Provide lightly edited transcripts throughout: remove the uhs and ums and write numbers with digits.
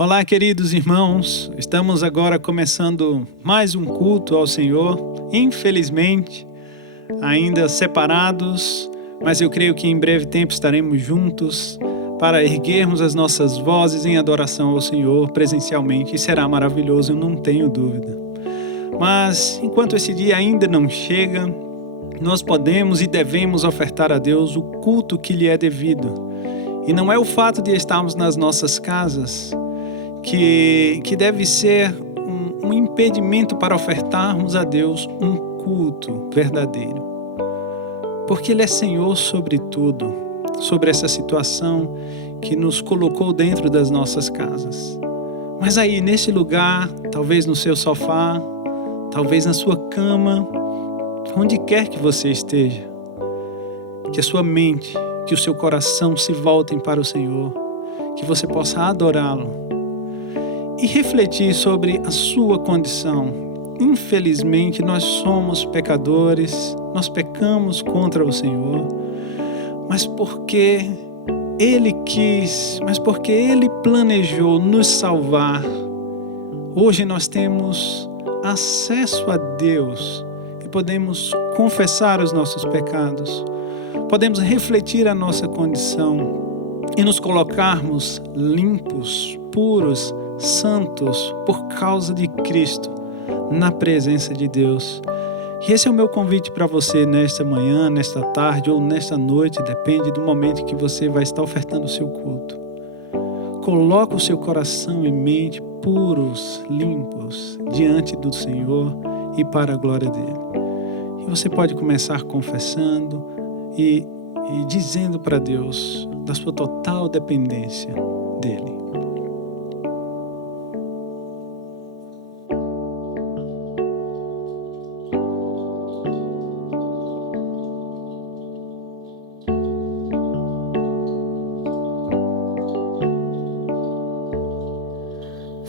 Olá, queridos irmãos, estamos agora começando mais um culto ao Senhor, infelizmente, ainda separados, mas eu creio que em breve tempo estaremos juntos para erguermos as nossas vozes em adoração ao Senhor presencialmente, e será maravilhoso, eu não tenho dúvida. Mas, enquanto esse dia ainda não chega, nós podemos e devemos ofertar a Deus o culto que lhe é devido. E não é o fato de estarmos nas nossas casas que deve ser um impedimento para ofertarmos a Deus um culto verdadeiro. Porque Ele é Senhor sobre tudo, sobre essa situação que nos colocou dentro das nossas casas. Mas aí, nesse lugar, talvez no seu sofá, talvez na sua cama, onde quer que você esteja, que a sua mente, que o seu coração se voltem para o Senhor, que você possa adorá-lo e refletir sobre a sua condição. Infelizmente, nós somos pecadores, nós pecamos contra o Senhor, mas porque Ele quis, mas porque Ele planejou nos salvar, hoje nós temos acesso a Deus e podemos confessar os nossos pecados, podemos refletir a nossa condição e nos colocarmos limpos, puros, santos por causa de Cristo, na presença de Deus. E esse é o meu convite para você nesta manhã, nesta tarde ou nesta noite, depende do momento que você vai estar ofertando o seu culto. Coloque o seu coração e mente puros, limpos, diante do Senhor e para a glória dele. E você pode começar confessando e dizendo para Deus da sua total dependência dele.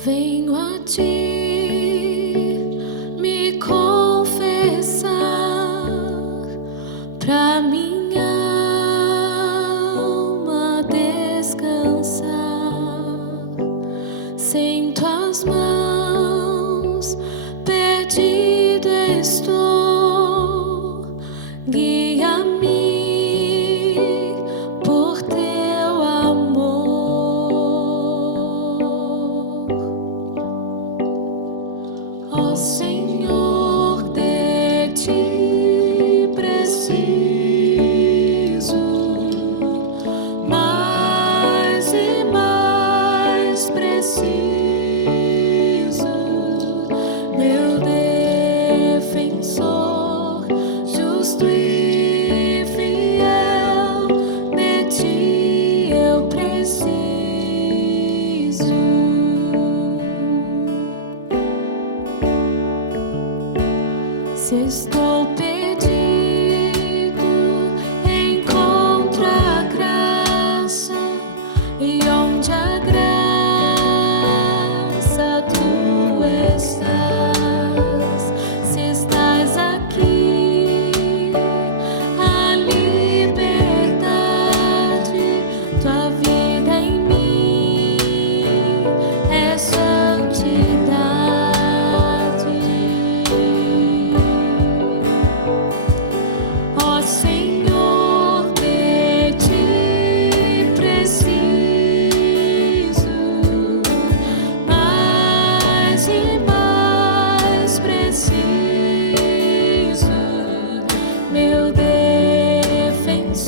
Venho a ti me confessar, pra minha alma descansar. Sento as mãos, perdido estou, guia-me por teu amor. Ó Senhor, de ti preciso, mais e mais preciso, meu defensor, justo e fiel, de ti eu preciso. Se estou perdido, encontro a graça, e onde a graça tu estás. Se estás aqui, a liberdade, tua vida em mim é santidade. Ó Senhor, de ti preciso, mais e mais preciso, meu defensor,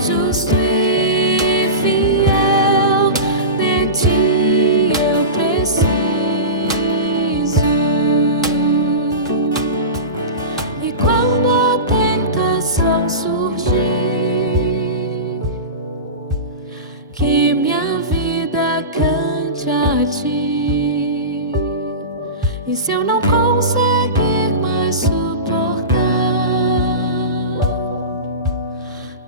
justo e fiel, de ti eu preciso. E quando a tentação surgir, que minha vida cante a ti. E se eu não conseguir mais suportar,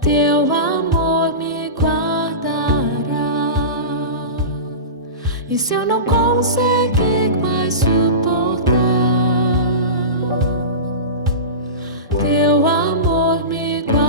teu amor me guardará. E se eu não conseguir mais suportar, teu amor me guardará.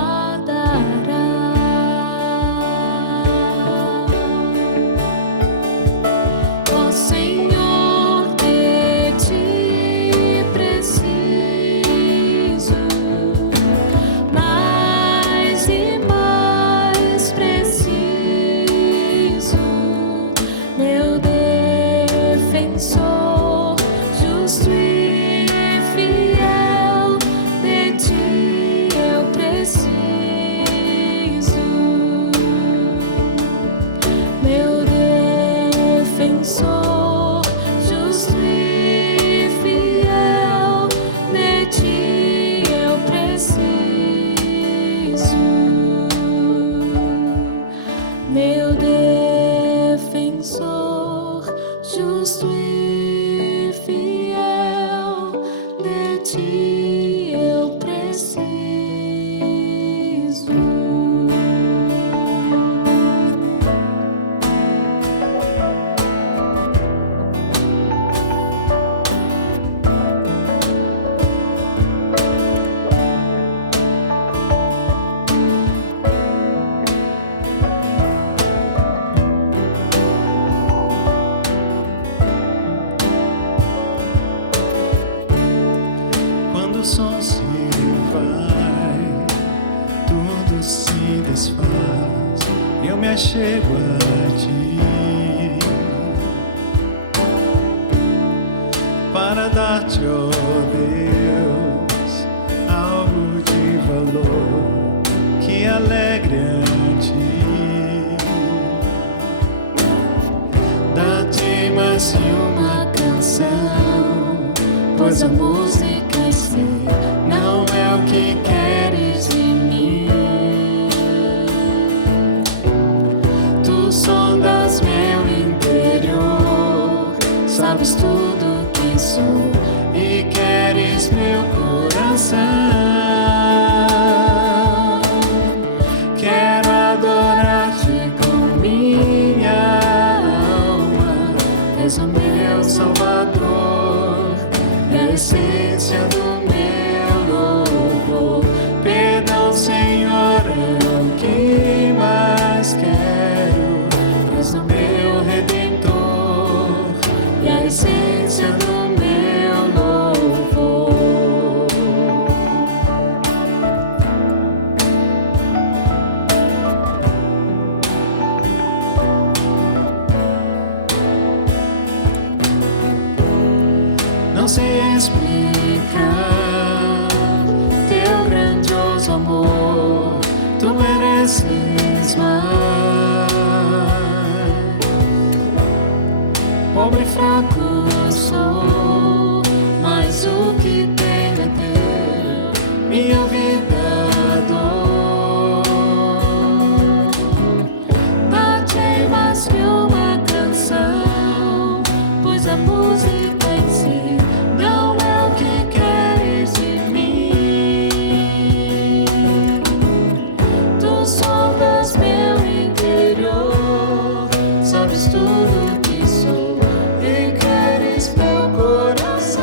defensor, justo e fiel, de ti eu preciso. Meu defensor, justo e fiel, de ti eu preciso. Meu defensor, justo e fiel, de ti eu preciso. Quando o som se vai, tudo se desfaz, eu me achego a ti para dar-te, ó Deus, algo de valor que alegre a ti. Dá-te mais que uma canção, pois a música em si não é o que queres de mim. Tu sondas meu interior, sabes tudo que sou e queres meu coração. Quero adorar-te com minha alma, és o meu Salvador, a essência do meu louvor. Perdão, Senhor, é o que mais quero. És o meu Redentor e a essência do meu louvor. Não sei explicar teu grandioso amor, tu mereces mais. Pobre e fraco sou, mas o que tenho é teu, minha vida dou. Dá-te mais que uma canção, pois a música em si não é o que queres de mim. Tu sondas meu interior, sabes tudo que sou e queres meu coração.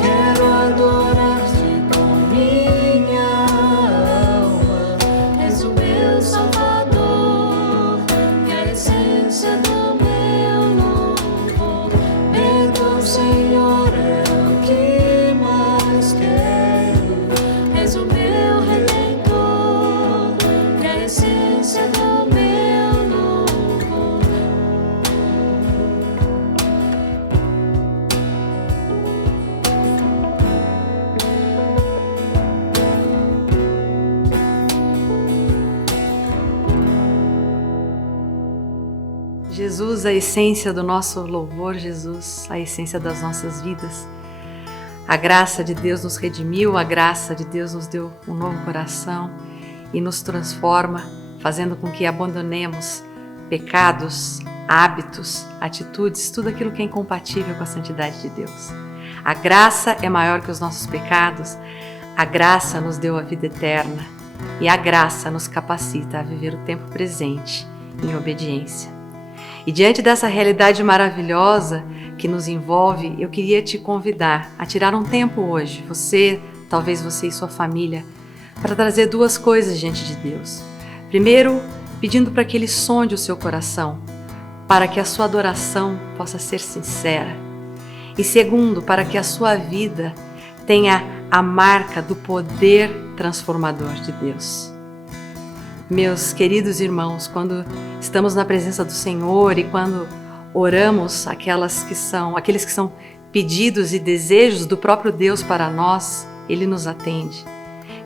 Quero adorar-te com minha alma, és o meu Salvador e a essência do meu louvor. Perdão, Senhor, é o que mais quero. És o meu Redentor e a essência do meu louvor. Jesus, a essência do nosso louvor, Jesus, a essência das nossas vidas. A graça de Deus nos redimiu, a graça de Deus nos deu um novo coração e nos transforma, fazendo com que abandonemos pecados, hábitos, atitudes, tudo aquilo que é incompatível com a santidade de Deus. A graça é maior que os nossos pecados, a graça nos deu a vida eterna e a graça nos capacita a viver o tempo presente em obediência. E diante dessa realidade maravilhosa que nos envolve, eu queria te convidar a tirar um tempo hoje, talvez você e sua família, para trazer duas coisas diante de Deus. Primeiro, pedindo para que Ele sonde o seu coração, para que a sua adoração possa ser sincera. E segundo, para que a sua vida tenha a marca do poder transformador de Deus. Meus queridos irmãos, quando estamos na presença do Senhor e quando oramos aqueles que são pedidos e desejos do próprio Deus para nós, Ele nos atende.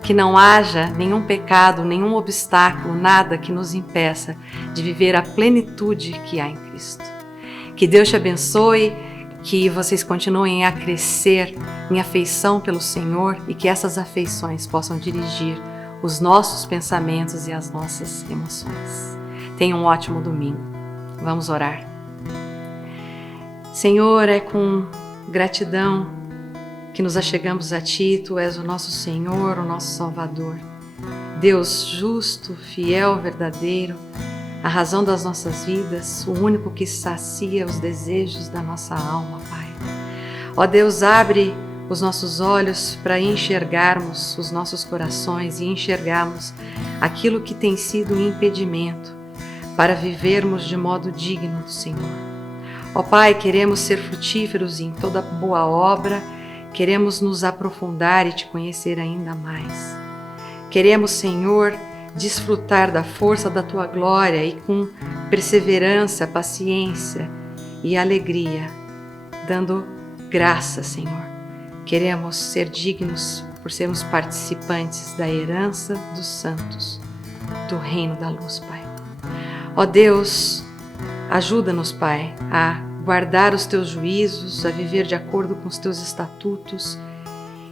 Que não haja nenhum pecado, nenhum obstáculo, nada que nos impeça de viver a plenitude que há em Cristo. Que Deus te abençoe, que vocês continuem a crescer em afeição pelo Senhor e que essas afeições possam dirigir os nossos pensamentos e as nossas emoções. Tenha um ótimo domingo. Vamos orar. Senhor, é com gratidão que nos achegamos a Ti. Tu és o nosso Senhor, o nosso Salvador. Deus justo, fiel, verdadeiro, a razão das nossas vidas, o único que sacia os desejos da nossa alma, Pai. Ó Deus, abre os nossos olhos para enxergarmos os nossos corações e enxergarmos aquilo que tem sido um impedimento para vivermos de modo digno do Senhor. Ó Pai, queremos ser frutíferos em toda boa obra, queremos nos aprofundar e Te conhecer ainda mais. Queremos, Senhor, desfrutar da força da Tua glória e com perseverança, paciência e alegria, dando graça, Senhor. Queremos ser dignos por sermos participantes da herança dos santos, do reino da luz, Pai. Ó Deus, ajuda-nos, Pai, a guardar os Teus juízos, a viver de acordo com os Teus estatutos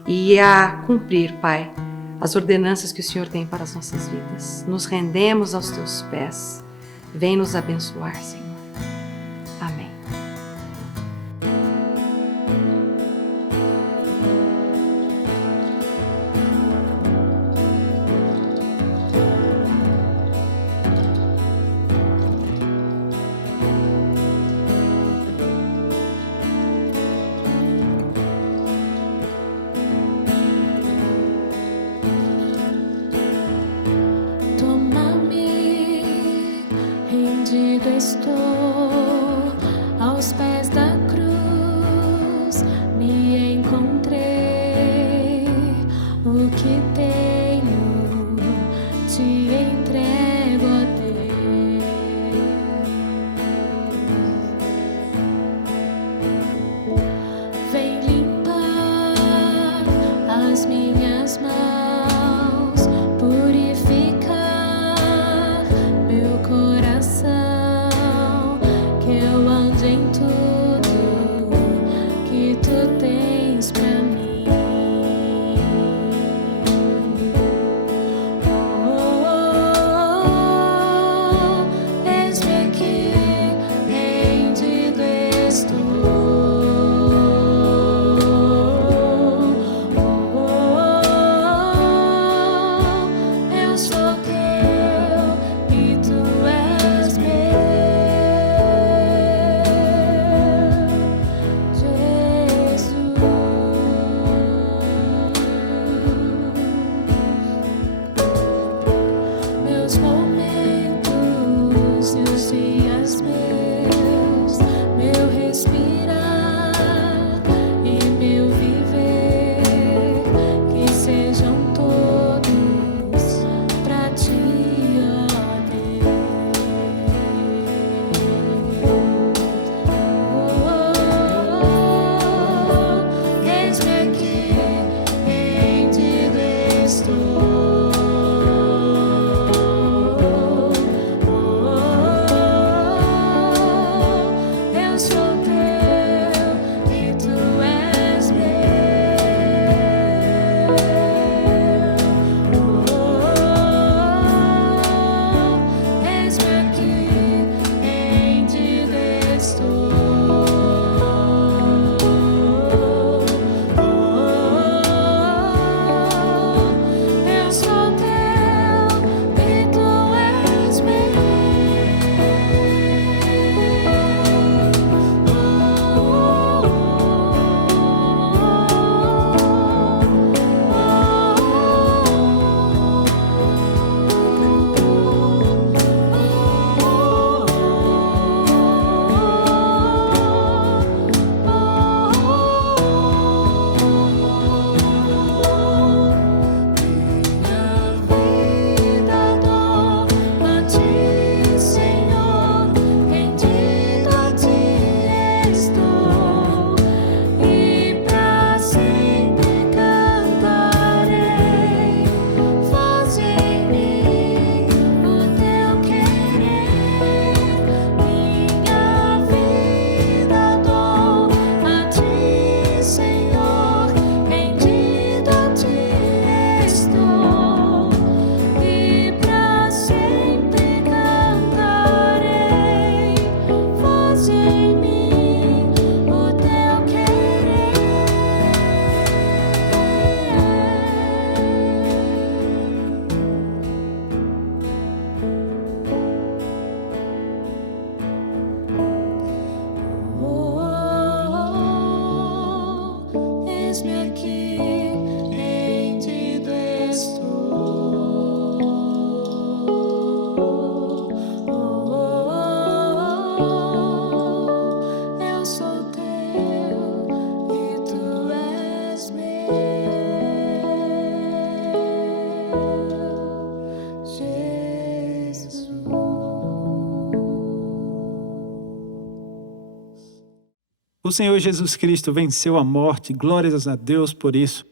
e a cumprir, Pai, as ordenanças que o Senhor tem para as nossas vidas. Nos rendemos aos Teus pés. Vem nos abençoar, Senhor. Amém. Estou aos pés da cruz, me encontrei, o que tenho te entrego a Deus. Vem limpar as minhas mãos, purificar meu coração. Em tudo que Tu tens pra mim. Eis-me aqui, rendido estou. Eu sou Teu e Tu és O Senhor Jesus Cristo venceu a morte, glórias a Deus por isso.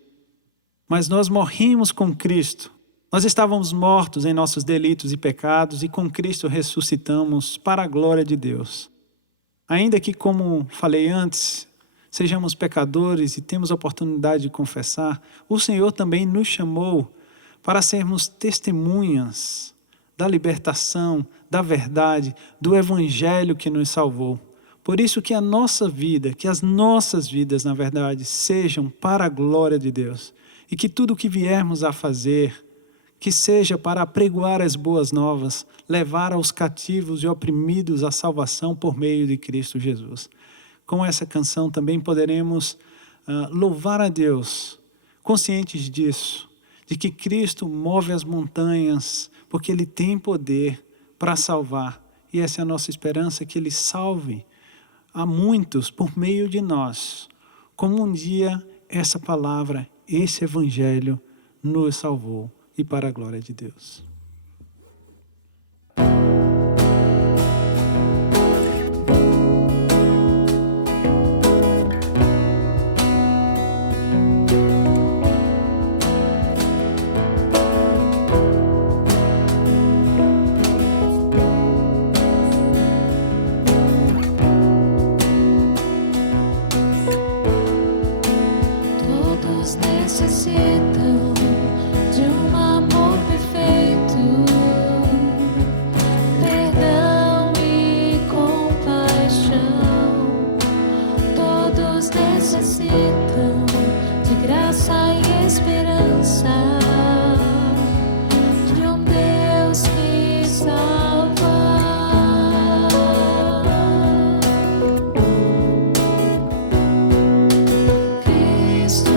Mas nós morrimos com Cristo. Nós estávamos mortos em nossos delitos e pecados e com Cristo ressuscitamos para a glória de Deus. Ainda que, como falei antes, sejamos pecadores e temos a oportunidade de confessar, o Senhor também nos chamou para sermos testemunhas da libertação, da verdade, do Evangelho que nos salvou. Por isso que a nossa vida, que as nossas vidas, na verdade, sejam para a glória de Deus. E que tudo o que viermos a fazer, que seja para apregoar as boas novas, levar aos cativos e oprimidos a salvação por meio de Cristo Jesus. Com essa canção também poderemos louvar a Deus, conscientes disso, de que Cristo move as montanhas, porque Ele tem poder para salvar. E essa é a nossa esperança, que Ele salve a muitos por meio de nós, como um dia essa palavra, esse Evangelho nos salvou, e para a glória de Deus. Todos necessitam de um amor perfeito, perdão e compaixão. Todos necessitam de graça e esperança, de um Deus que salva. Cristo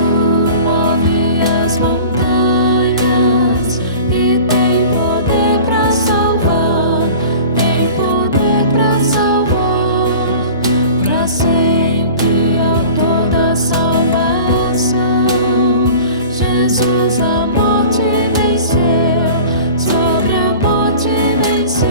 move as montanhas e tem poder para salvar, tem poder para salvar, para sempre a toda salvação. Jesus a morte venceu, sobre a morte venceu.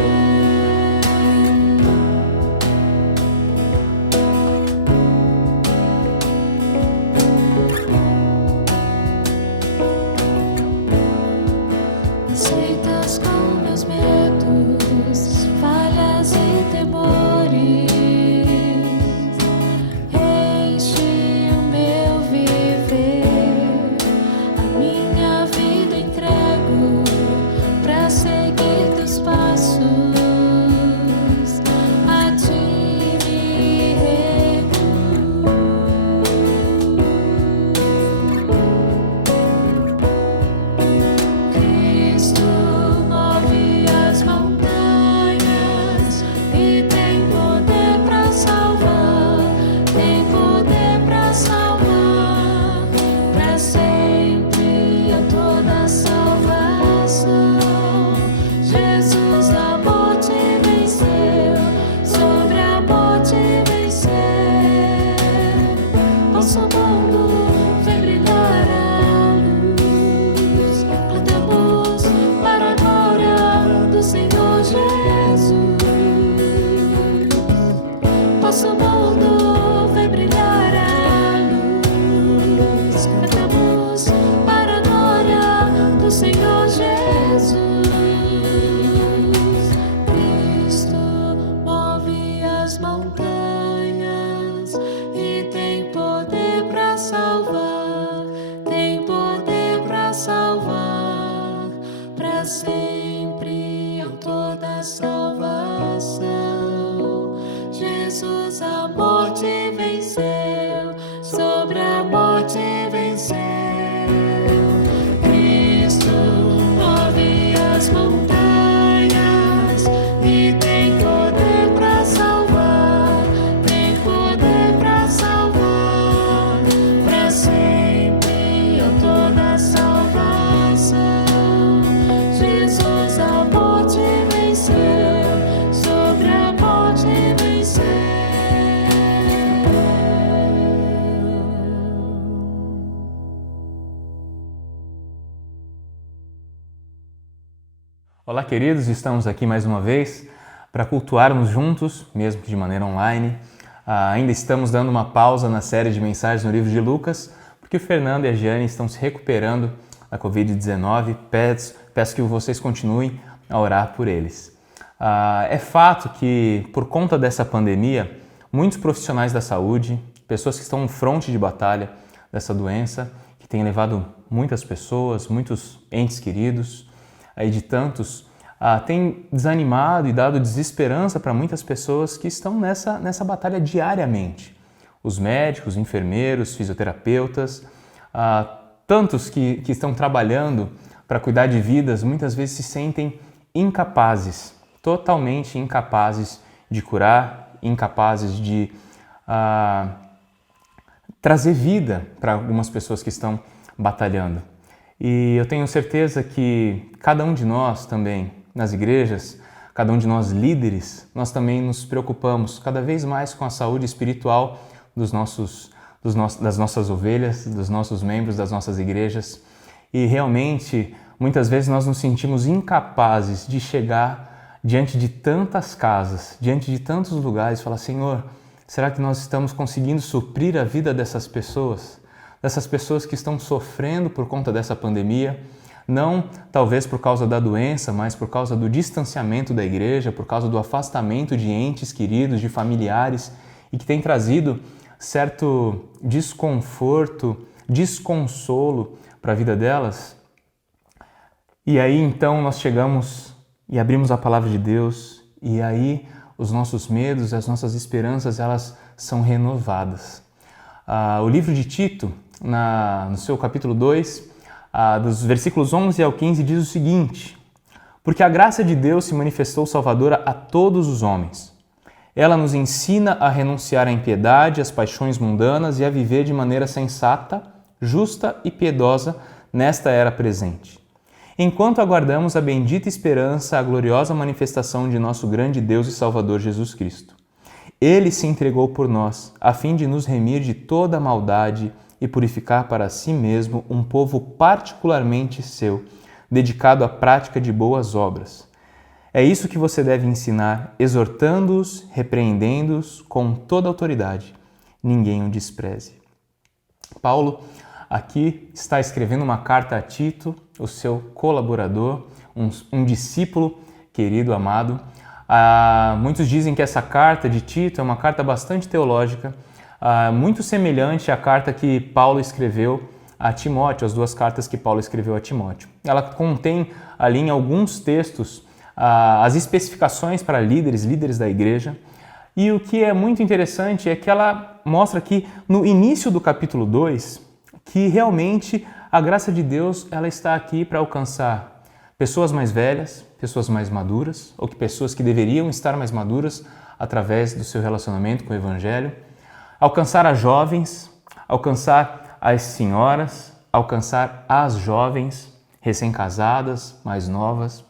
Aceitas com meus medos, falhas e temores, enche o meu viver, a minha vida entrego pra seguir teus passos, a ti me rendo. Cristo move as montanhas e tem poder para salvar, tem poder para salvar, para sempre a toda salvação. Jesus a morte venceu, sobre a morte venceu. Nosso mundo vem brilhar a luz, cantamos para a glória do Senhor Jesus. Nosso mundo vem brilhar a luz, cantamos para a glória do Senhor Jesus. Cristo move as montanhas e tem poder para salvar, tem poder para salvar, para sempre a toda salvação. Jesus a morte venceu, sobre a morte venceu. Cristo move as montanhas e tem poder para salvar, tem poder para salvar, para sempre a toda salvação. Jesus a morte venceu, sobre a morte venceu. Olá, queridos, estamos aqui mais uma vez para cultuarmos juntos, mesmo que de maneira online, Ainda estamos dando uma pausa na série de mensagens no livro de Lucas, porque o Fernando e a Giane estão se recuperando da Covid-19. Peço que vocês continuem a orar por eles. É fato que, por conta dessa pandemia, muitos profissionais da saúde, pessoas que estão no fronte de batalha dessa doença, que tem levado muitas pessoas, muitos entes queridos, aí de tantos, tem desanimado e dado desesperança para muitas pessoas que estão nessa batalha diariamente. Os médicos, enfermeiros, fisioterapeutas, tantos que estão trabalhando para cuidar de vidas, muitas vezes se sentem incapazes, totalmente incapazes de curar, incapazes de trazer vida para algumas pessoas que estão batalhando. E eu tenho certeza que cada um de nós também, nas igrejas, cada um de nós líderes, nós também nos preocupamos cada vez mais com a saúde espiritual das nossas ovelhas, dos nossos membros, das nossas igrejas. E realmente, muitas vezes nós nos sentimos incapazes de chegar diante de tantas casas, diante de tantos lugares e falar: Senhor, será que nós estamos conseguindo suprir a vida dessas pessoas que estão sofrendo por conta dessa pandemia? Não talvez por causa da doença, mas por causa do distanciamento da igreja, por causa do afastamento de entes queridos, de familiares, e que tem trazido certo desconforto, desconsolo para a vida delas. E aí então nós chegamos e abrimos a palavra de Deus, e aí os nossos medos, as nossas esperanças, elas são renovadas. O livro de Tito, no seu capítulo 2, dos versículos 11 ao 15, diz o seguinte: porque a graça de Deus se manifestou salvadora a todos os homens. Ela nos ensina a renunciar à impiedade, às paixões mundanas e a viver de maneira sensata, justa e piedosa nesta era presente, enquanto aguardamos a bendita esperança, a gloriosa manifestação de nosso grande Deus e Salvador Jesus Cristo. Ele se entregou por nós, a fim de nos remir de toda a maldade e purificar para si mesmo um povo particularmente seu, dedicado à prática de boas obras. É isso que você deve ensinar, exortando-os, repreendendo-os com toda autoridade. Ninguém o despreze. Paulo aqui está escrevendo uma carta a Tito, o seu colaborador, um discípulo querido, amado. Muitos dizem que essa carta de Tito é uma carta bastante teológica, muito semelhante à carta que Paulo escreveu a Timóteo, as duas cartas que Paulo escreveu a Timóteo. Ela contém ali em alguns textos as especificações para líderes da igreja, e o que é muito interessante é que ela mostra aqui no início do capítulo 2 que realmente a graça de Deus ela está aqui para alcançar pessoas mais velhas, pessoas mais maduras, ou que pessoas que deveriam estar mais maduras através do seu relacionamento com o Evangelho, alcançar as jovens, alcançar as senhoras, alcançar as jovens recém-casadas, mais novas.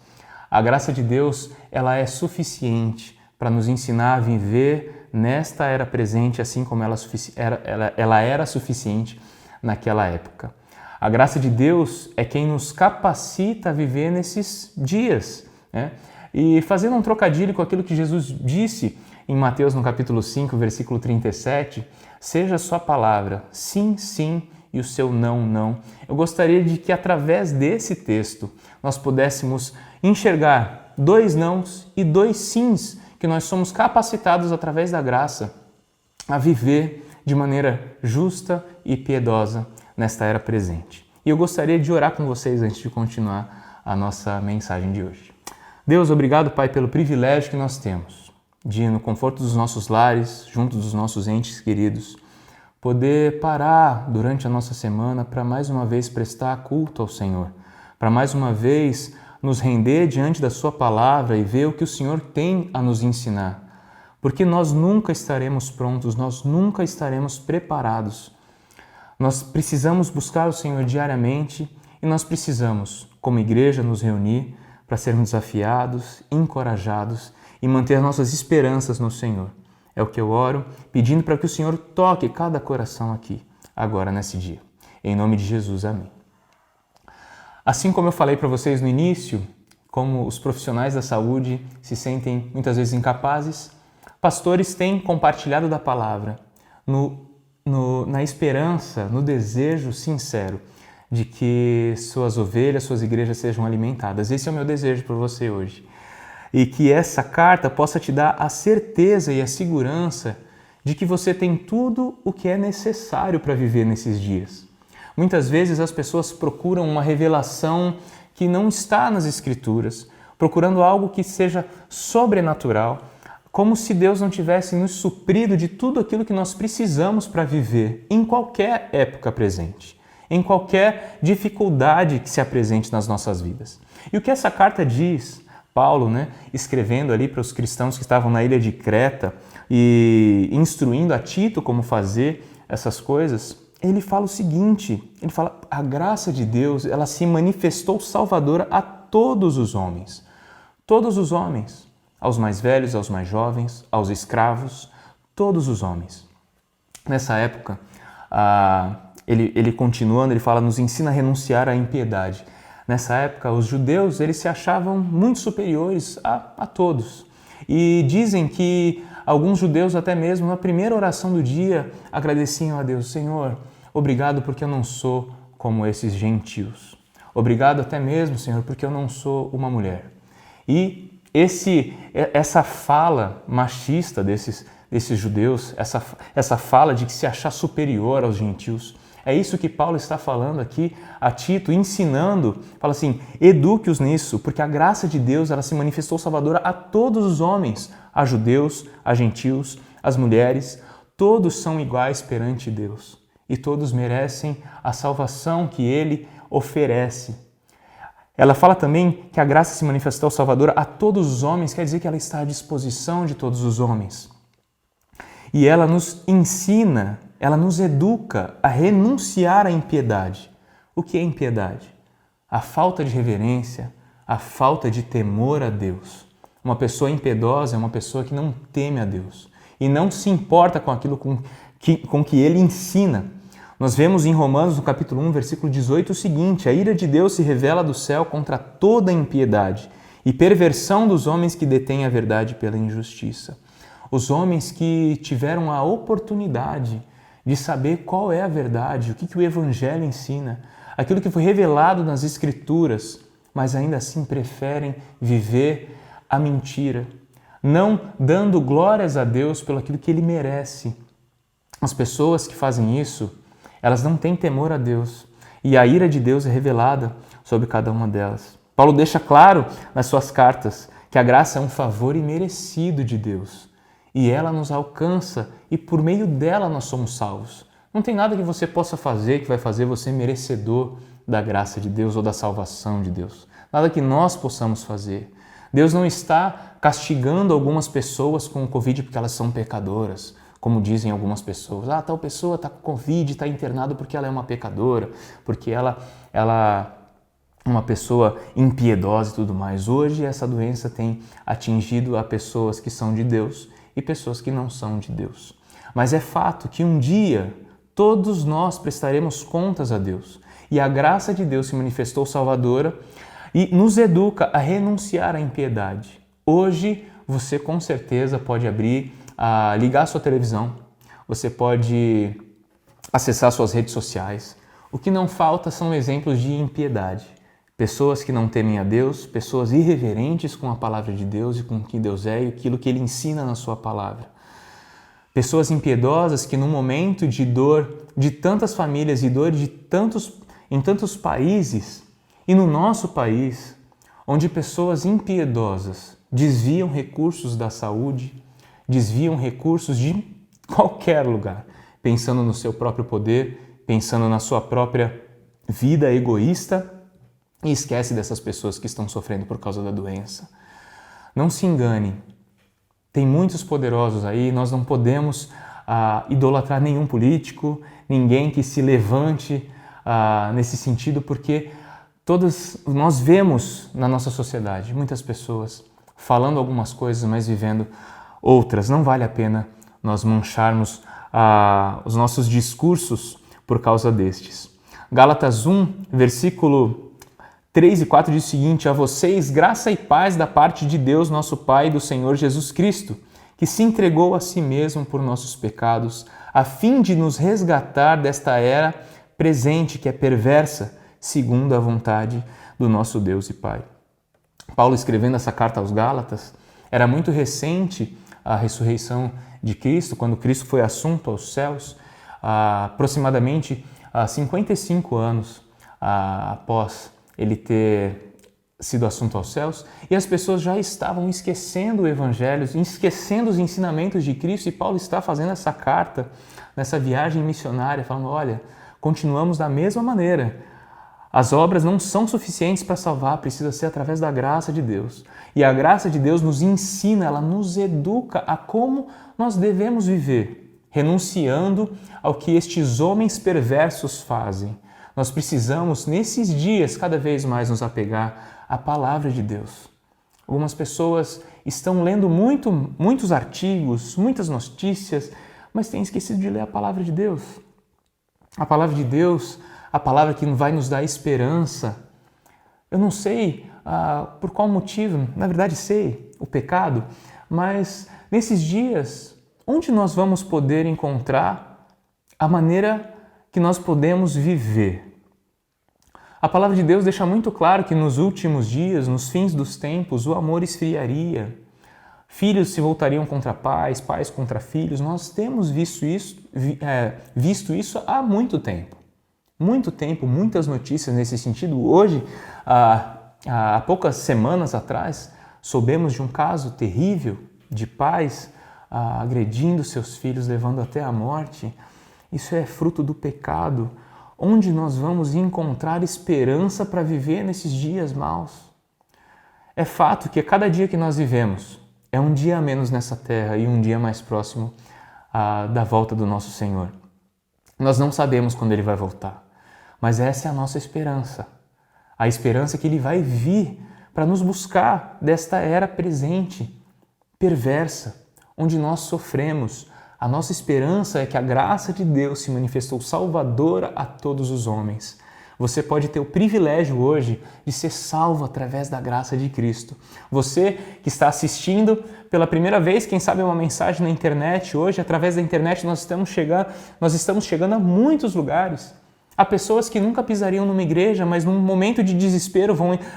A graça de Deus ela é suficiente para nos ensinar a viver nesta era presente, assim como ela era suficiente naquela época. A graça de Deus é quem nos capacita a viver nesses dias, né? E fazendo um trocadilho com aquilo que Jesus disse em Mateus no capítulo 5, versículo 37, seja a sua palavra sim, sim e o seu não, não. Eu gostaria de que através desse texto nós pudéssemos enxergar 2 nãos e 2 sims, que nós somos capacitados através da graça a viver de maneira justa e piedosa nesta era presente. E eu gostaria de orar com vocês antes de continuar a nossa mensagem de hoje. Deus, obrigado, Pai, pelo privilégio que nós temos de, no conforto dos nossos lares, junto dos nossos entes queridos, poder parar durante a nossa semana para mais uma vez prestar culto ao Senhor, para mais uma vez nos render diante da Sua palavra e ver o que o Senhor tem a nos ensinar. Porque nós nunca estaremos prontos, nós nunca estaremos preparados. Nós precisamos buscar o Senhor diariamente e nós precisamos, como igreja, nos reunir para sermos desafiados, encorajados e manter nossas esperanças no Senhor. É o que eu oro, pedindo para que o Senhor toque cada coração aqui, agora nesse dia. Em nome de Jesus, amém. Assim como eu falei para vocês no início, como os profissionais da saúde se sentem muitas vezes incapazes, Pastores têm compartilhado da palavra na esperança, no desejo sincero de que suas ovelhas, suas igrejas sejam alimentadas. Esse é o meu desejo por você hoje. E que essa carta possa te dar a certeza e a segurança de que você tem tudo o que é necessário para viver nesses dias. Muitas vezes as pessoas procuram uma revelação que não está nas Escrituras, procurando algo que seja sobrenatural, como se Deus não tivesse nos suprido de tudo aquilo que nós precisamos para viver em qualquer época presente, em qualquer dificuldade que se apresente nas nossas vidas. E o que essa carta diz, Paulo, escrevendo ali para os cristãos que estavam na ilha de Creta e instruindo a Tito como fazer essas coisas, ele fala o seguinte, ele fala, a graça de Deus, ela se manifestou salvadora a todos os homens, aos mais velhos, aos mais jovens, aos escravos, todos os homens. Nessa época, ele continuando, ele fala, nos ensina a renunciar à impiedade. Nessa época, os judeus eles se achavam muito superiores a todos. E dizem que alguns judeus, até mesmo na primeira oração do dia, agradeciam a Deus, Senhor, obrigado porque eu não sou como esses gentios. Obrigado até mesmo, Senhor, porque eu não sou uma mulher. E essa fala machista desses judeus, essa fala de que se achar superior aos gentios, é isso que Paulo está falando aqui a Tito, ensinando, fala assim, eduque-os nisso, porque a graça de Deus ela se manifestou salvadora a todos os homens, a judeus, a gentios, as mulheres, todos são iguais perante Deus e todos merecem a salvação que Ele oferece. Ela fala também que a graça se manifestou salvadora a todos os homens, quer dizer que ela está à disposição de todos os homens. E ela nos ensina, ela nos educa a renunciar à impiedade. O que é impiedade? A falta de reverência, a falta de temor a Deus. Uma pessoa impiedosa é uma pessoa que não teme a Deus e não se importa com aquilo com que Ele ensina. Nós vemos em Romanos, no capítulo 1, versículo 18, o seguinte, a ira de Deus se revela do céu contra toda impiedade e perversão dos homens que detêm a verdade pela injustiça. Os homens que tiveram a oportunidade de saber qual é a verdade, o que o Evangelho ensina, aquilo que foi revelado nas Escrituras, mas ainda assim preferem viver a mentira, não dando glórias a Deus pelo aquilo que Ele merece. As pessoas que fazem isso, elas não têm temor a Deus e a ira de Deus é revelada sobre cada uma delas. Paulo deixa claro nas suas cartas que a graça é um favor imerecido de Deus e ela nos alcança e por meio dela nós somos salvos. Não tem nada que você possa fazer que vai fazer você merecedor da graça de Deus ou da salvação de Deus. Nada que nós possamos fazer. Deus não está castigando algumas pessoas com o Covid porque elas são pecadoras, como dizem algumas pessoas. Tal pessoa está com Covid, está internada porque ela é uma pecadora, porque ela é uma pessoa impiedosa e tudo mais. Hoje essa doença tem atingido a pessoas que são de Deus e pessoas que não são de Deus. Mas é fato que um dia todos nós prestaremos contas a Deus. E a graça de Deus se manifestou salvadora e nos educa a renunciar à impiedade. Hoje você com certeza pode ligar sua televisão, você pode acessar suas redes sociais. O que não falta são exemplos de impiedade. Pessoas que não temem a Deus, pessoas irreverentes com a palavra de Deus e com quem Deus é e aquilo que Ele ensina na sua palavra. Pessoas impiedosas que no momento de dor de tantas famílias e dor em tantos países e no nosso país, onde pessoas impiedosas desviam recursos da saúde, desviam recursos de qualquer lugar, pensando no seu próprio poder, pensando na sua própria vida egoísta e esquece dessas pessoas que estão sofrendo por causa da doença. Não se engane, tem muitos poderosos aí, nós não podemos idolatrar nenhum político, ninguém que se levante nesse sentido, porque nós vemos na nossa sociedade muitas pessoas falando algumas coisas, mas vivendo outras. Não vale a pena nós mancharmos os nossos discursos por causa destes. Gálatas 1, versículo 3 e 4 diz o seguinte: a vocês graça e paz da parte de Deus, nosso Pai, e do Senhor Jesus Cristo, que se entregou a si mesmo por nossos pecados, a fim de nos resgatar desta era presente que é perversa, segundo a vontade do nosso Deus e Pai. Paulo, escrevendo essa carta aos Gálatas, era muito recente a ressurreição de Cristo, quando Cristo foi assunto aos céus, aproximadamente 55 anos após ele ter sido assunto aos céus, e as pessoas já estavam esquecendo o Evangelho, esquecendo os ensinamentos de Cristo, e Paulo está fazendo essa carta, nessa viagem missionária, falando, olha, continuamos da mesma maneira. As obras não são suficientes para salvar, precisa ser através da graça de Deus. E a graça de Deus nos ensina, ela nos educa a como nós devemos viver, renunciando ao que estes homens perversos fazem. Nós precisamos, nesses dias, cada vez mais nos apegar à palavra de Deus. Algumas pessoas estão lendo muitos artigos, muitas notícias, mas têm esquecido de ler a palavra de Deus. A palavra de Deus, a palavra que vai nos dar esperança. Eu não sei por qual motivo, na verdade sei, o pecado, mas nesses dias, onde nós vamos poder encontrar a maneira que nós podemos viver? A palavra de Deus deixa muito claro que nos últimos dias, nos fins dos tempos, o amor esfriaria. Filhos se voltariam contra pais, pais contra filhos. Nós temos visto isso há muito tempo. Muito tempo, muitas notícias nesse sentido. Hoje, há poucas semanas atrás, soubemos de um caso terrível de pais agredindo seus filhos, levando até a morte. Isso é fruto do pecado. Onde nós vamos encontrar esperança para viver nesses dias maus? É fato que a cada dia que nós vivemos é um dia a menos nessa terra e um dia mais próximo da volta do nosso Senhor. Nós não sabemos quando Ele vai voltar, mas essa é a nossa esperança. A esperança que Ele vai vir para nos buscar desta era presente, perversa, onde nós sofremos. A nossa esperança é que a graça de Deus se manifestou salvadora a todos os homens. Você pode ter o privilégio hoje de ser salvo através da graça de Cristo. Você que está assistindo pela primeira vez, quem sabe uma mensagem na internet hoje, através da internet nós estamos chegando a muitos lugares. Há pessoas que nunca pisariam numa igreja, mas num momento de desespero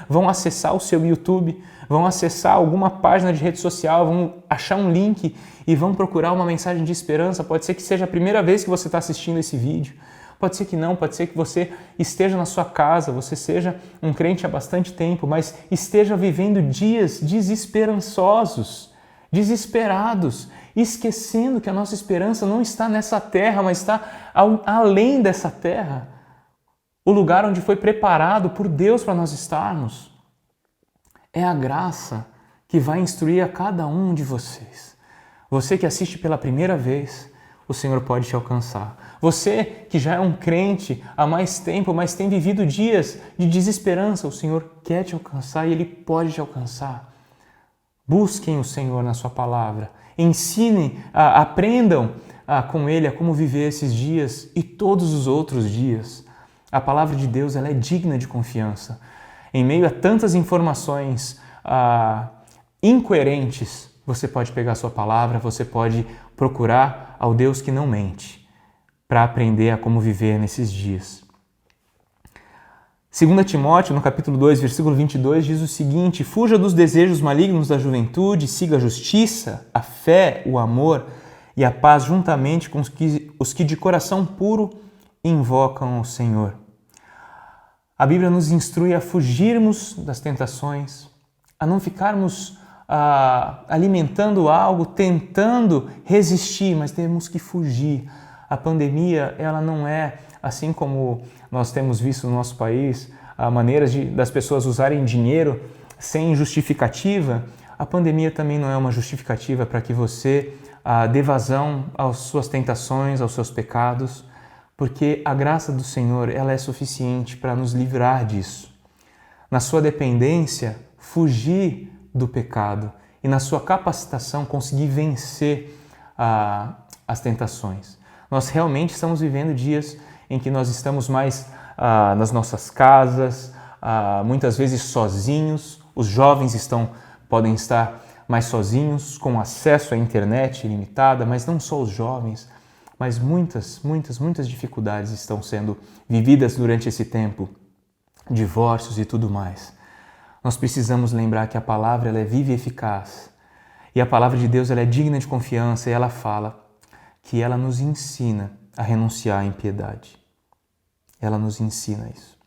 vão acessar o seu YouTube, vão acessar alguma página de rede social, vão achar um link e vão procurar uma mensagem de esperança. Pode ser que seja a primeira vez que você está assistindo esse vídeo. Pode ser que não, pode ser que você esteja na sua casa, você seja um crente há bastante tempo, mas esteja vivendo dias desesperançosos, desesperados, esquecendo que a nossa esperança não está nessa terra, mas está além dessa terra. O lugar onde foi preparado por Deus para nós estarmos. É a graça que vai instruir a cada um de vocês. Você que assiste pela primeira vez, o Senhor pode te alcançar. Você que já é um crente há mais tempo, mas tem vivido dias de desesperança, o Senhor quer te alcançar e Ele pode te alcançar. Busquem o Senhor na sua palavra. Ensinem, aprendam com Ele a como viver esses dias e todos os outros dias. A palavra de Deus ela é digna de confiança. Em meio a tantas informações incoerentes, você pode pegar a sua palavra, você pode procurar ao Deus que não mente, para aprender a como viver nesses dias. 2 Timóteo, no capítulo 2, versículo 22, diz o seguinte: fuja dos desejos malignos da juventude, siga a justiça, a fé, o amor e a paz juntamente com os que de coração puro invocam o Senhor. A Bíblia nos instrui a fugirmos das tentações, a não ficarmos alimentando algo, tentando resistir, mas temos que fugir. A pandemia, ela não é, assim como nós temos visto no nosso país, maneiras das pessoas usarem dinheiro sem justificativa. A pandemia também não é uma justificativa para que você dê vazão às suas tentações, aos seus pecados, porque a graça do Senhor ela é suficiente para nos livrar disso. Na sua dependência, fugir do pecado e na sua capacitação conseguir vencer as tentações. Nós realmente estamos vivendo dias em que nós estamos mais nas nossas casas, muitas vezes sozinhos. Os jovens podem estar mais sozinhos, com acesso à internet ilimitada, mas não só os jovens, mas muitas dificuldades estão sendo vividas durante esse tempo, divórcios e tudo mais. Nós precisamos lembrar que a palavra ela é viva e eficaz, e a palavra de Deus ela é digna de confiança, e ela fala que ela nos ensina a renunciar à impiedade. Ela nos ensina isso.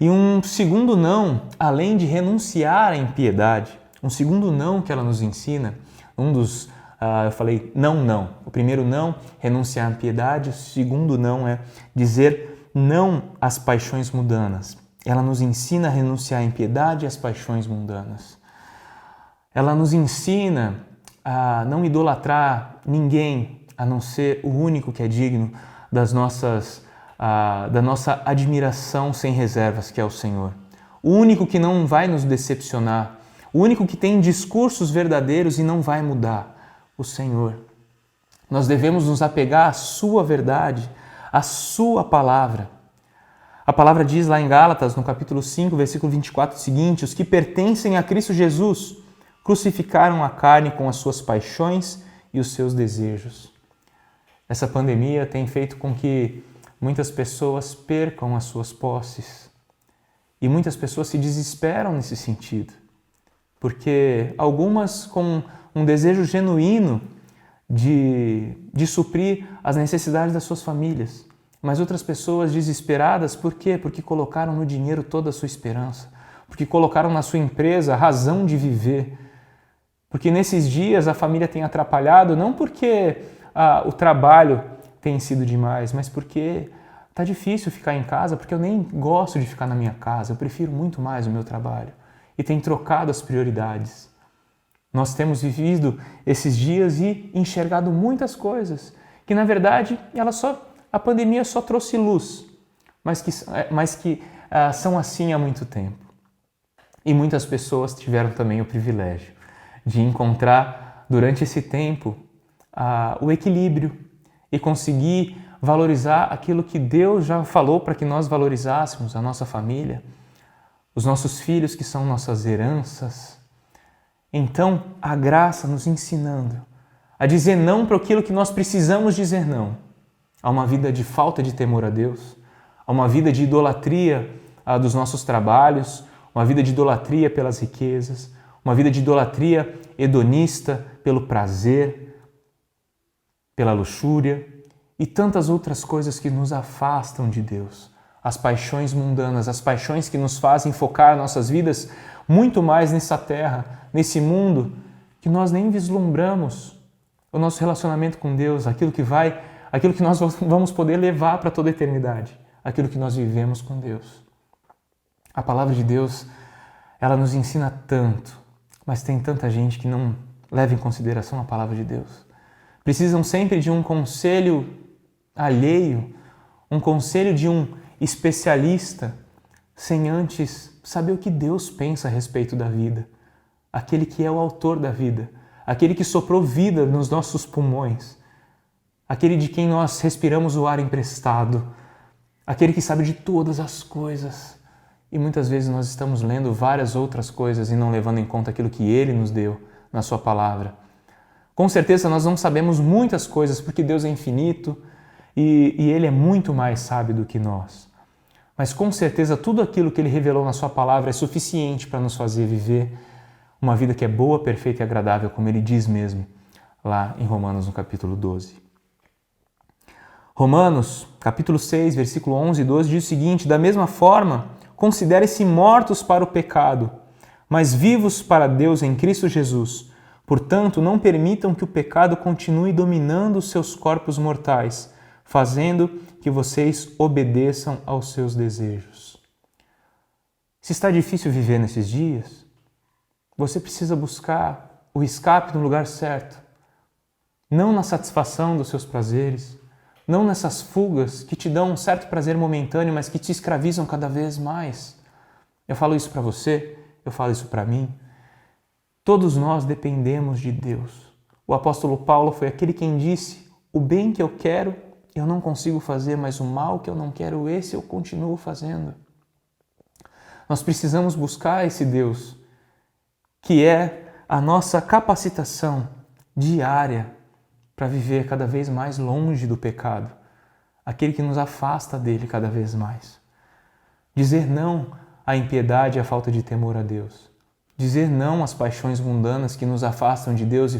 E um segundo não, além de renunciar à impiedade, um segundo não que ela nos ensina, eu falei não. O primeiro não, renunciar à impiedade. O segundo não é dizer não às paixões mundanas. Ela nos ensina a renunciar à impiedade e às paixões mundanas. Ela nos ensina a não idolatrar ninguém, a não ser o único que é digno da nossa admiração sem reservas, que é o Senhor. O único que não vai nos decepcionar, o único que tem discursos verdadeiros e não vai mudar, o Senhor. Nós devemos nos apegar à sua verdade, à sua palavra. A palavra diz lá em Gálatas, no capítulo 5, versículo 24, o seguinte: os que pertencem a Cristo Jesus crucificaram a carne com as suas paixões e os seus desejos. Essa pandemia tem feito com que muitas pessoas percam as suas posses. E muitas pessoas se desesperam nesse sentido, porque algumas com um desejo genuíno de suprir as necessidades das suas famílias, mas outras pessoas desesperadas, por quê? Porque colocaram no dinheiro toda a sua esperança, porque colocaram na sua empresa a razão de viver, porque nesses dias a família tem atrapalhado, não porque o trabalho tem sido demais, mas porque está difícil ficar em casa, porque eu nem gosto de ficar na minha casa, eu prefiro muito mais o meu trabalho. E tem trocado as prioridades. Nós temos vivido esses dias e enxergado muitas coisas que, na verdade, a pandemia só trouxe luz, mas que são assim há muito tempo. E muitas pessoas tiveram também o privilégio de encontrar, durante esse tempo, o equilíbrio e conseguir valorizar aquilo que Deus já falou para que nós valorizássemos, a nossa família, os nossos filhos que são nossas heranças. Então, a graça nos ensinando a dizer não para aquilo que nós precisamos dizer não, a uma vida de falta de temor a Deus, a uma vida de idolatria dos nossos trabalhos, uma vida de idolatria pelas riquezas, uma vida de idolatria hedonista pelo prazer, pela luxúria e tantas outras coisas que nos afastam de Deus. As paixões mundanas, as paixões que nos fazem focar nossas vidas muito mais nessa terra, nesse mundo, que nós nem vislumbramos o nosso relacionamento com Deus, aquilo que nós vamos poder levar para toda a eternidade, aquilo que nós vivemos com Deus. A palavra de Deus, ela nos ensina tanto, mas tem tanta gente que não leva em consideração a palavra de Deus. Precisam sempre de um conselho alheio, um conselho de um especialista, sem antes saber o que Deus pensa a respeito da vida. Aquele que é o autor da vida, aquele que soprou vida nos nossos pulmões, aquele de quem nós respiramos o ar emprestado, aquele que sabe de todas as coisas. E muitas vezes nós estamos lendo várias outras coisas e não levando em conta aquilo que Ele nos deu na Sua palavra. Com certeza nós não sabemos muitas coisas porque Deus é infinito e Ele é muito mais sábio do que nós. Mas com certeza tudo aquilo que Ele revelou na Sua palavra é suficiente para nos fazer viver uma vida que é boa, perfeita e agradável, como Ele diz mesmo lá em Romanos, no capítulo 12. Romanos, capítulo 6, versículo 11 e 12 diz o seguinte: da mesma forma, considerem-se mortos para o pecado, mas vivos para Deus em Cristo Jesus. Portanto, não permitam que o pecado continue dominando os seus corpos mortais, fazendo que vocês obedeçam aos seus desejos. Se está difícil viver nesses dias, você precisa buscar o escape no lugar certo, não na satisfação dos seus prazeres, não nessas fugas que te dão um certo prazer momentâneo, mas que te escravizam cada vez mais. Eu falo isso para você, eu falo isso para mim. Todos nós dependemos de Deus. O apóstolo Paulo foi aquele quem disse: o bem que eu quero, eu não consigo fazer, mas o mal que eu não quero, esse eu continuo fazendo. Nós precisamos buscar esse Deus, que é a nossa capacitação diária para viver cada vez mais longe do pecado, aquele que nos afasta dele cada vez mais. Dizer não à impiedade e à falta de temor a Deus. Dizer não às paixões mundanas que nos afastam de Deus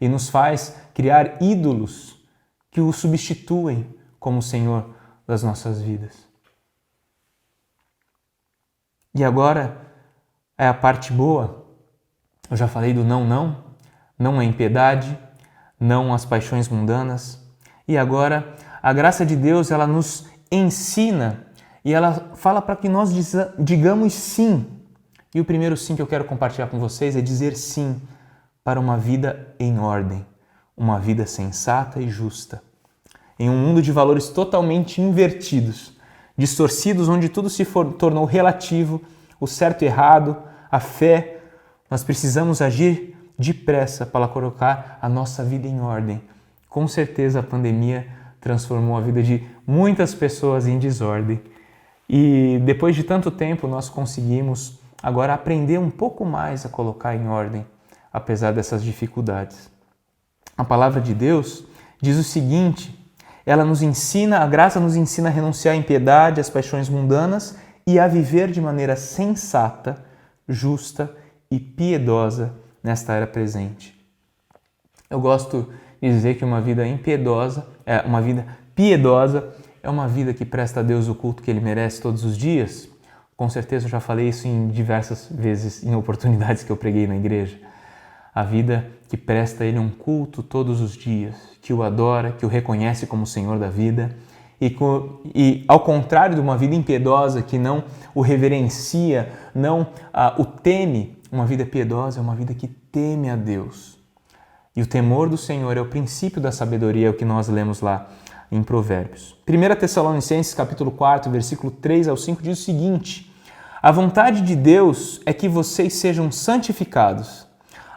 e nos faz criar ídolos que o substituem como Senhor das nossas vidas. E agora é a parte boa. Eu já falei do não à impiedade, não às paixões mundanas. E agora a graça de Deus, ela nos ensina e ela fala para que nós digamos sim. E o primeiro sim que eu quero compartilhar com vocês é dizer sim para uma vida em ordem, uma vida sensata e justa. Em um mundo de valores totalmente invertidos, distorcidos, onde tudo se tornou relativo, o certo e errado, a fé, nós precisamos agir depressa para colocar a nossa vida em ordem. Com certeza a pandemia transformou a vida de muitas pessoas em desordem. E depois de tanto tempo nós conseguimos agora aprender um pouco mais a colocar em ordem, apesar dessas dificuldades. A palavra de Deus diz o seguinte: a graça nos ensina a renunciar à impiedade, às paixões mundanas e a viver de maneira sensata, justa e piedosa nesta era presente. Eu gosto de dizer que uma vida piedosa é uma vida que presta a Deus o culto que Ele merece todos os dias. Com certeza eu já falei isso em diversas vezes, em oportunidades que eu preguei na igreja. A vida que presta a Ele um culto todos os dias, que o adora, que o reconhece como Senhor da vida e ao contrário de uma vida impiedosa que não o reverencia, não o teme, uma vida piedosa é uma vida que teme a Deus. E o temor do Senhor é o princípio da sabedoria, é o que nós lemos lá em Provérbios. 1 Tessalonicenses capítulo 4, versículo 3 ao 5 diz o seguinte: a vontade de Deus é que vocês sejam santificados,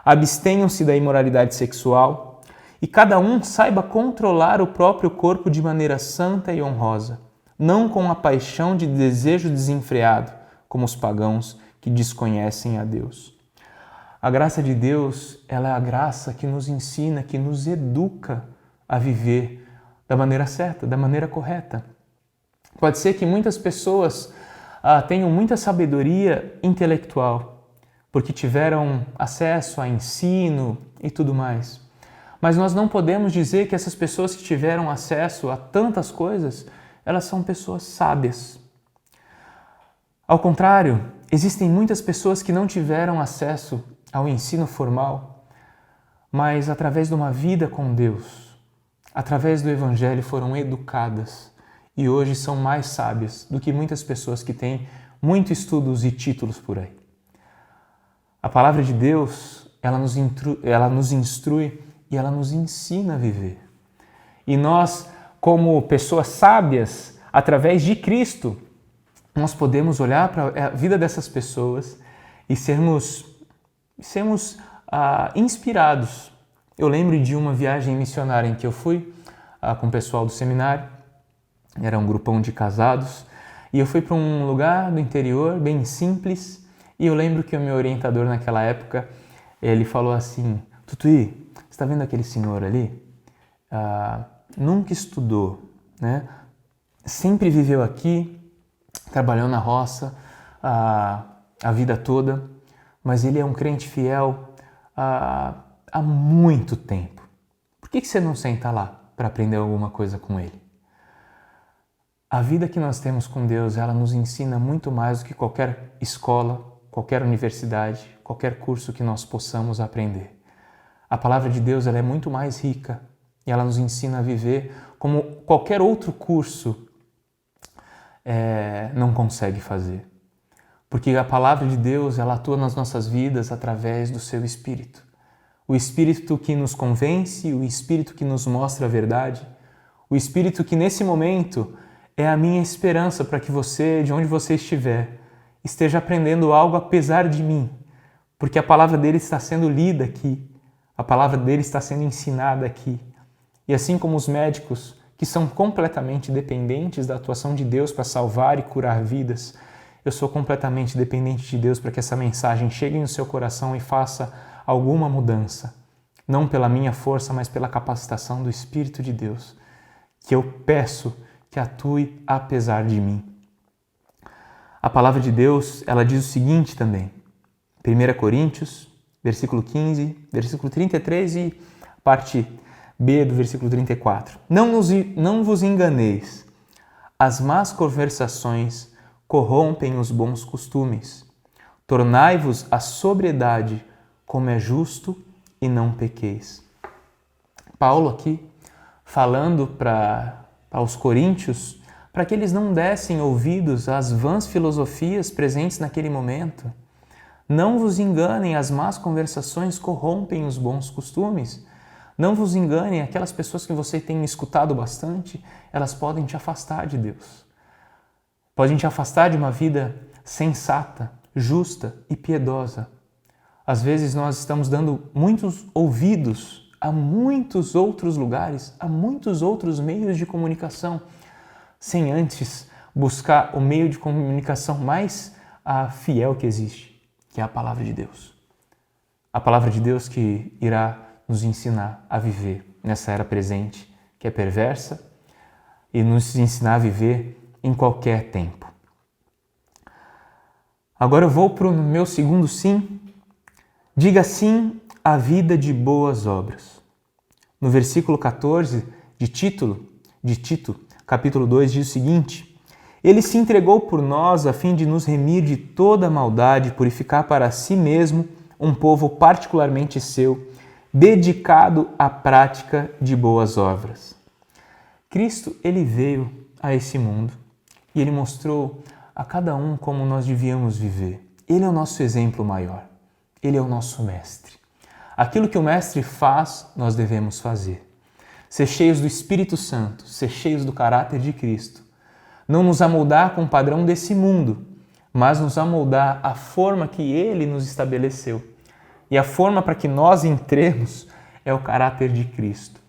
abstenham-se da imoralidade sexual e cada um saiba controlar o próprio corpo de maneira santa e honrosa, não com a paixão de desejo desenfreado, como os pagãos que desconhecem a Deus. A graça de Deus, ela é a graça que nos ensina, que nos educa a viver da maneira certa, da maneira correta. Pode ser que muitas pessoas tenham muita sabedoria intelectual, porque tiveram acesso a ensino e tudo mais. Mas nós não podemos dizer que essas pessoas que tiveram acesso a tantas coisas, elas são pessoas sábias. Ao contrário, existem muitas pessoas que não tiveram acesso ao ensino formal, mas através de uma vida com Deus, através do Evangelho foram educadas e hoje são mais sábias do que muitas pessoas que têm muitos estudos e títulos por aí. A palavra de Deus, ela nos instrui e ela nos ensina a viver. E nós, como pessoas sábias, através de Cristo, nós podemos olhar para a vida dessas pessoas e sermos inspirados. Eu lembro de uma viagem missionária em que eu fui com o pessoal do seminário, era um grupão de casados, e eu fui para um lugar do interior, bem simples, e eu lembro que o meu orientador naquela época, ele falou assim: Tutuí, você está vendo aquele senhor ali? Nunca estudou, né? Sempre viveu aqui, trabalhou na roça a vida toda, mas ele é um crente fiel há muito tempo. Por que você não senta lá para aprender alguma coisa com ele? A vida que nós temos com Deus, ela nos ensina muito mais do que qualquer escola, qualquer universidade, qualquer curso que nós possamos aprender. A palavra de Deus, ela é muito mais rica e ela nos ensina a viver como qualquer outro curso não consegue fazer. Porque a palavra de Deus, ela atua nas nossas vidas através do seu Espírito. O Espírito que nos convence, o Espírito que nos mostra a verdade, o Espírito que nesse momento é a minha esperança para que você, de onde você estiver, esteja aprendendo algo apesar de mim, porque a palavra dele está sendo lida aqui, a palavra dele está sendo ensinada aqui. E assim como os médicos, que são completamente dependentes da atuação de Deus para salvar e curar vidas, Eu sou completamente dependente de Deus para que essa mensagem chegue no seu coração e faça alguma mudança. Não pela minha força, mas pela capacitação do Espírito de Deus, que eu peço que atue apesar de mim. A palavra de Deus, ela diz o seguinte também, 1 Coríntios, versículo 15, versículo 33 e parte B do versículo 34. Não vos enganeis, as más conversações corrompem os bons costumes. Tornai-vos a sobriedade, como é justo, e não pequeis. Paulo aqui, falando para os coríntios, para que eles não dessem ouvidos às vãs filosofias presentes naquele momento. Não vos enganem, as más conversações corrompem os bons costumes. Não vos enganem, aquelas pessoas que você tem escutado bastante, elas podem te afastar de Deus. Podem te afastar de uma vida sensata, justa e piedosa. Às vezes nós estamos dando muitos ouvidos a muitos outros lugares, a muitos outros meios de comunicação, sem antes buscar o meio de comunicação mais fiel que existe, que é a palavra de Deus. A palavra de Deus que irá nos ensinar a viver nessa era presente, que é perversa, e nos ensinar a viver em qualquer tempo. Agora eu vou para o meu segundo sim. Diga sim à vida de boas obras. No versículo 14 de Tito, capítulo 2, diz o seguinte: Ele se entregou por nós a fim de nos remir de toda maldade e purificar para si mesmo um povo particularmente seu, dedicado à prática de boas obras. Cristo, ele veio a esse mundo e ele mostrou a cada um como nós devíamos viver. Ele é o nosso exemplo maior. Ele é o nosso mestre. Aquilo que o mestre faz, nós devemos fazer. Ser cheios do Espírito Santo, ser cheios do caráter de Cristo. Não nos amoldar com o padrão desse mundo, mas nos amoldar à forma que ele nos estabeleceu. E a forma para que nós entremos é o caráter de Cristo.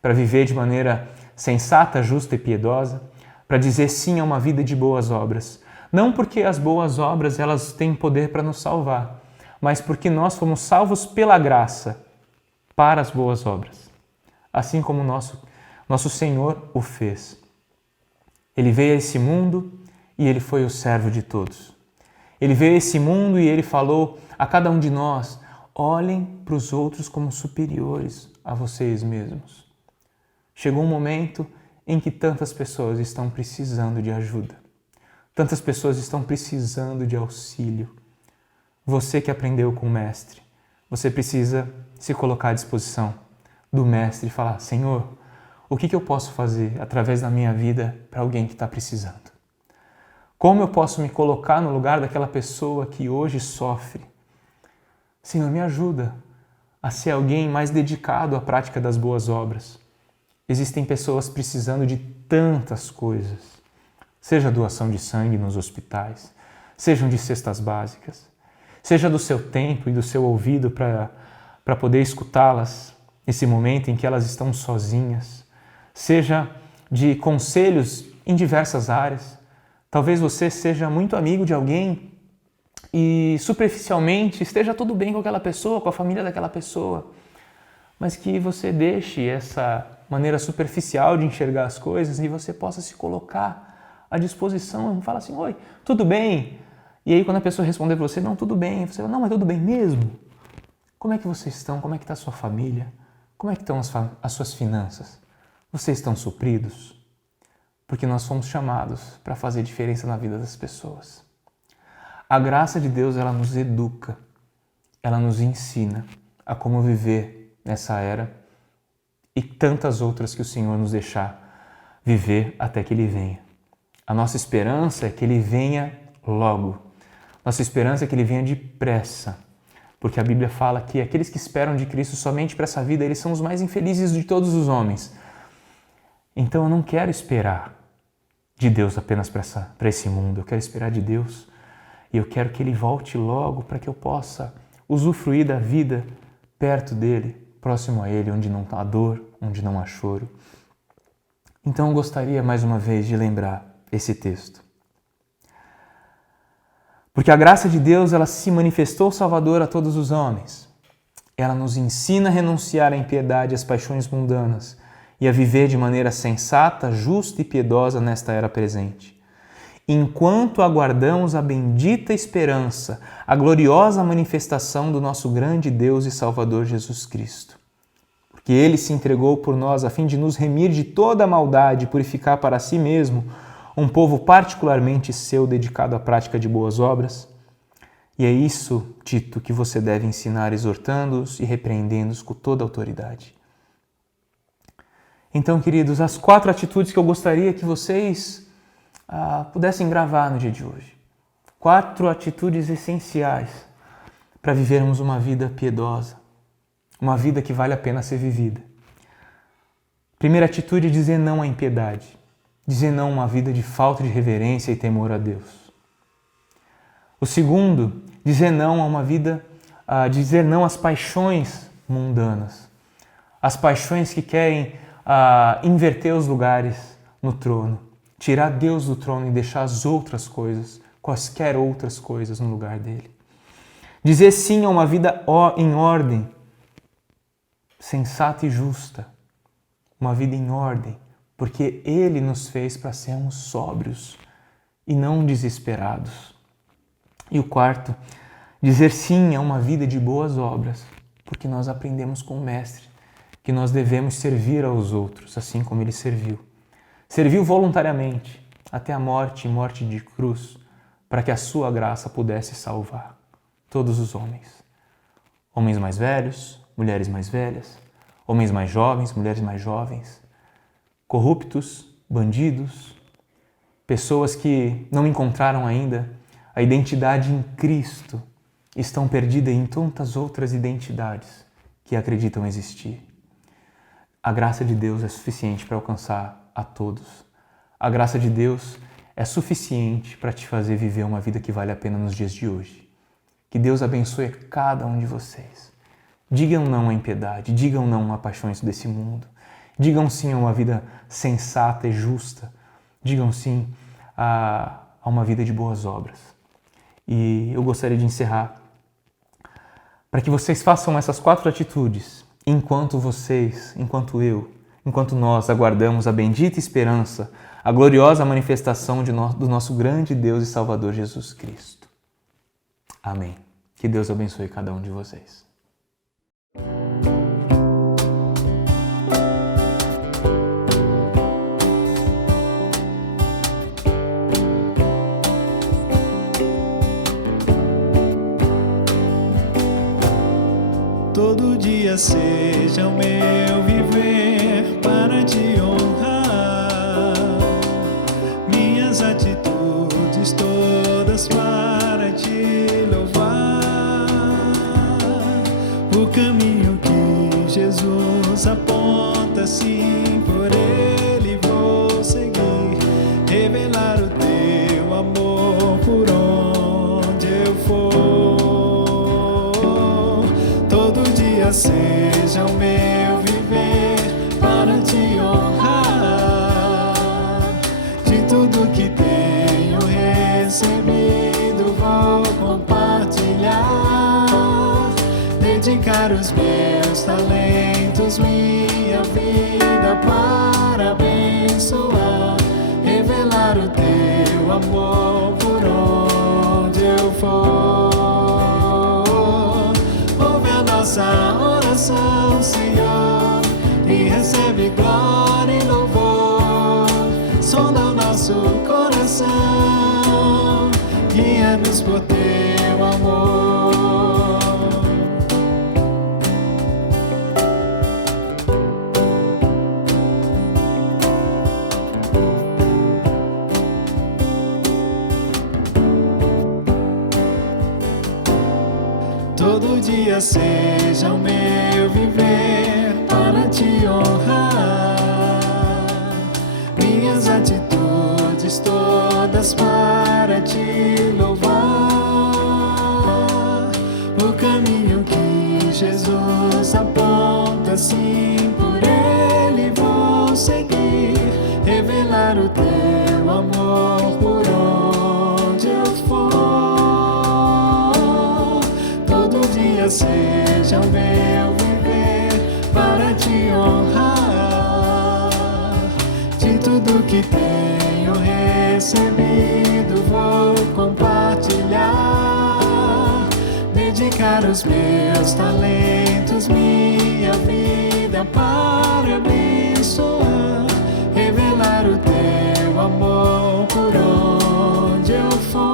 Para viver de maneira sensata, justa e piedosa, para dizer sim a uma vida de boas obras. Não porque as boas obras elas têm poder para nos salvar, mas porque nós fomos salvos pela graça para as boas obras. Assim como nosso Senhor o fez. Ele veio a esse mundo e ele foi o servo de todos. Ele veio a esse mundo e ele falou a cada um de nós: olhem para os outros como superiores a vocês mesmos. Chegou um momento em que tantas pessoas estão precisando de ajuda. Tantas pessoas estão precisando de auxílio. Você que aprendeu com o Mestre, você precisa se colocar à disposição do Mestre e falar: Senhor, o que eu posso fazer através da minha vida para alguém que está precisando? Como eu posso me colocar no lugar daquela pessoa que hoje sofre? Senhor, me ajuda a ser alguém mais dedicado à prática das boas obras. Existem pessoas precisando de tantas coisas, seja doação de sangue nos hospitais, sejam de cestas básicas, seja do seu tempo e do seu ouvido para poder escutá-las nesse momento em que elas estão sozinhas, seja de conselhos em diversas áreas. Talvez você seja muito amigo de alguém e superficialmente esteja tudo bem com aquela pessoa, com a família daquela pessoa, mas que você deixe essa maneira superficial de enxergar as coisas e você possa se colocar à disposição e falar assim: oi, tudo bem? E aí quando a pessoa responder para você: não, tudo bem, você fala: não, mas tudo bem mesmo? Como é que vocês estão? Como é que está a sua família? Como é que estão as suas finanças? Vocês estão supridos? Porque nós fomos chamados para fazer diferença na vida das pessoas. A graça de Deus, ela nos educa, ela nos ensina a como viver nessa era e tantas outras que o Senhor nos deixar viver até que Ele venha. A nossa esperança é que Ele venha logo. Nossa esperança é que Ele venha depressa, porque a Bíblia fala que aqueles que esperam de Cristo somente para essa vida, eles são os mais infelizes de todos os homens. Então eu não quero esperar de Deus apenas para esse mundo, eu quero esperar de Deus e eu quero que Ele volte logo para que eu possa usufruir da vida perto dEle, próximo a Ele, onde não há dor, onde não há choro. Então eu gostaria mais uma vez de lembrar esse texto. Porque a graça de Deus, ela se manifestou salvador a todos os homens. Ela nos ensina a renunciar à impiedade e às paixões mundanas e a viver de maneira sensata, justa e piedosa nesta era presente. Enquanto aguardamos a bendita esperança, a gloriosa manifestação do nosso grande Deus e Salvador Jesus Cristo. Porque Ele se entregou por nós a fim de nos remir de toda a maldade e purificar para si mesmo um povo particularmente seu dedicado à prática de boas obras. E é isso, Tito, que você deve ensinar, exortando-os e repreendendo-os com toda a autoridade. Então, queridos, as 4 atitudes que eu gostaria que vocês pudessem gravar no dia de hoje. 4 atitudes essenciais para vivermos uma vida piedosa, uma vida que vale a pena ser vivida. Primeira atitude é dizer não à impiedade, dizer não a uma vida de falta de reverência e temor a Deus. O segundo, dizer não a uma vida, dizer não às paixões mundanas, as paixões que querem inverter os lugares no trono, tirar Deus do trono e deixar as outras coisas, quaisquer outras coisas no lugar dele. Dizer sim a uma vida em ordem, sensata e justa, uma vida em ordem, porque Ele nos fez para sermos sóbrios e não desesperados. E o quarto, dizer sim a uma vida de boas obras, porque nós aprendemos com o Mestre que nós devemos servir aos outros, assim como Ele serviu. Serviu voluntariamente até a morte e morte de cruz, para que a sua graça pudesse salvar todos os homens. Homens mais velhos, mulheres mais velhas, homens mais jovens, mulheres mais jovens, corruptos, bandidos, pessoas que não encontraram ainda a identidade em Cristo, estão perdidas em tantas outras identidades que acreditam existir. A graça de Deus é suficiente para alcançar a todos. A graça de Deus é suficiente para te fazer viver uma vida que vale a pena nos dias de hoje. Que Deus abençoe cada um de vocês. Digam não à impiedade, digam não a paixões desse mundo. Digam sim a uma vida sensata e justa. Digam sim a uma vida de boas obras. E eu gostaria de encerrar para que vocês façam essas 4 atitudes enquanto nós aguardamos a bendita esperança, a gloriosa manifestação do nosso grande Deus e Salvador Jesus Cristo. Amém. Que Deus abençoe cada um de vocês. Todo dia seja o meu viver para te honrar, minhas atitudes todas para te louvar, o caminho que Jesus aponta, sim, por ele vou seguir, revelar o teu amor por onde eu for. Seja o meu viver para te honrar, de tudo que tenho recebido vou compartilhar, dedicar os meus talentos, minha vida para abençoar, revelar o teu amor por onde eu for. Nossa oração, Senhor, e recebe glória e louvor. Sonda o nosso coração, guia-nos por teu amor. Todo dia seja o meu viver para te honrar, minhas atitudes todas para te louvar, o caminho que Jesus aponta, sim, por ele vou seguir, revelar o teu amor por onde eu for. te honrar. De tudo que tenho recebido, vou compartilhar. Dedicar os meus talentos, minha vida para abençoar. Revelar o teu amor por onde eu for.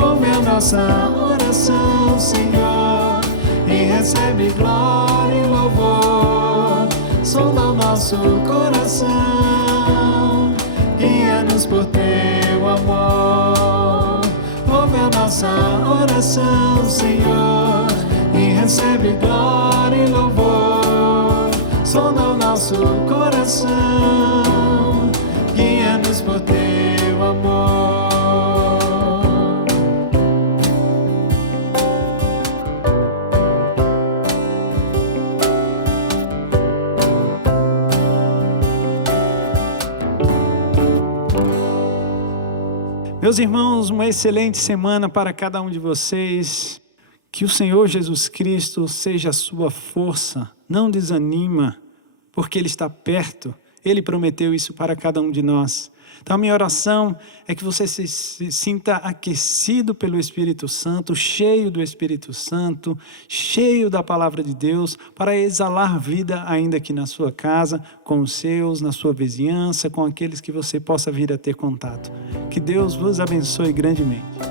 Ouve a nossa oração, Senhor, e recebe glória e louvor. Sonda o nosso coração, guia-nos por teu amor. Ouve a nossa oração, Senhor, e recebe glória e louvor. Sonda o nosso coração, guia-nos por teu amor. Meus irmãos, uma excelente semana para cada um de vocês. Que o Senhor Jesus Cristo seja a sua força. Não desanima, porque Ele está perto. Ele prometeu isso para cada um de nós. Então a minha oração é que você se sinta aquecido pelo Espírito Santo, cheio do Espírito Santo, cheio da palavra de Deus, para exalar vida ainda aqui na sua casa, com os seus, na sua vizinhança, com aqueles que você possa vir a ter contato. Que Deus vos abençoe grandemente.